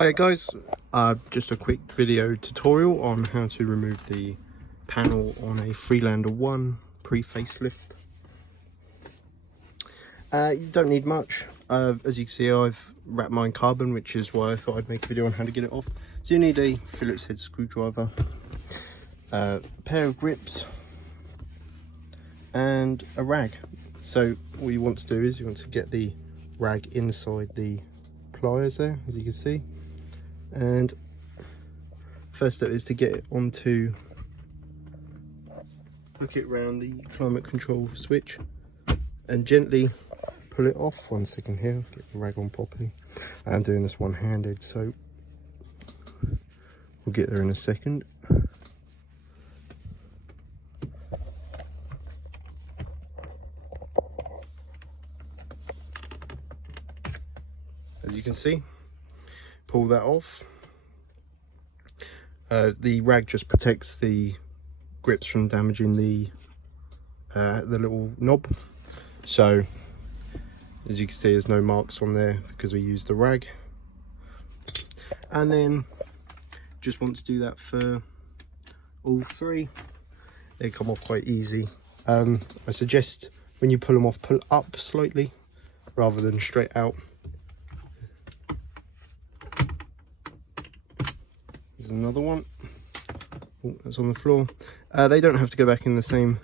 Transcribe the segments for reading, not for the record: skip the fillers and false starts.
Hi guys, just a quick video tutorial on how to remove the panel on a Freelander 1 pre-facelift. You don't need much. As you can see, I've wrapped mine carbon, which is why I thought I'd make a video on how to get it off. So you need a Phillips head screwdriver, a pair of grips and a rag. So what you want to do is you want to get the rag inside the pliers there, as you can see. And first step is to get it onto, hook it around the climate control switch and gently pull it off. 1 second here, get the rag on properly. I'm doing this one-handed, so we'll get there in a second. As you can see, pull that off. The rag just protects the grips from damaging the little knob. So as you can see, there's no marks on there because we used the rag. And then just want to do that for all three. They come off quite easy. I suggest when you pull them off, pull up slightly rather than straight out. There's another one. Oh, that's on the floor. They don't have to go back in the same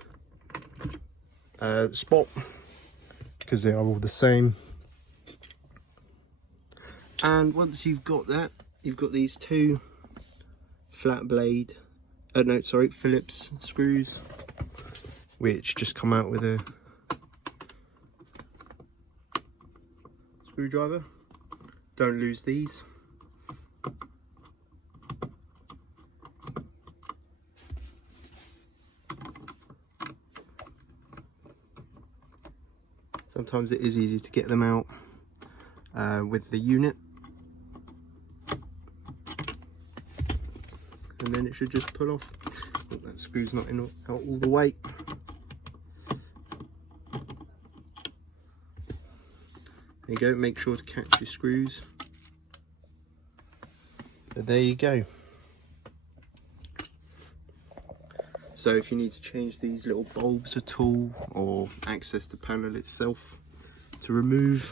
spot because they are all the same. And once you've got that, you've got these two flat blade, Phillips screws, which just come out with a screwdriver. Don't lose these. Sometimes it is easy to get them out with the unit, and then it should just pull off. Oh, that screw's not out all the way. There you go, make sure to catch your screws. But there you go. So if you need to change these little bulbs at all, or access the panel itself to remove,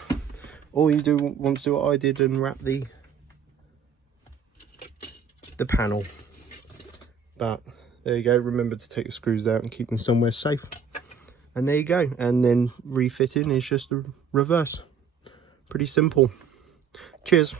or you do want to do what I did and wrap the panel. But there you go, remember to take the screws out and keep them somewhere safe. And there you go, and then refitting is just the reverse. Pretty simple. Cheers.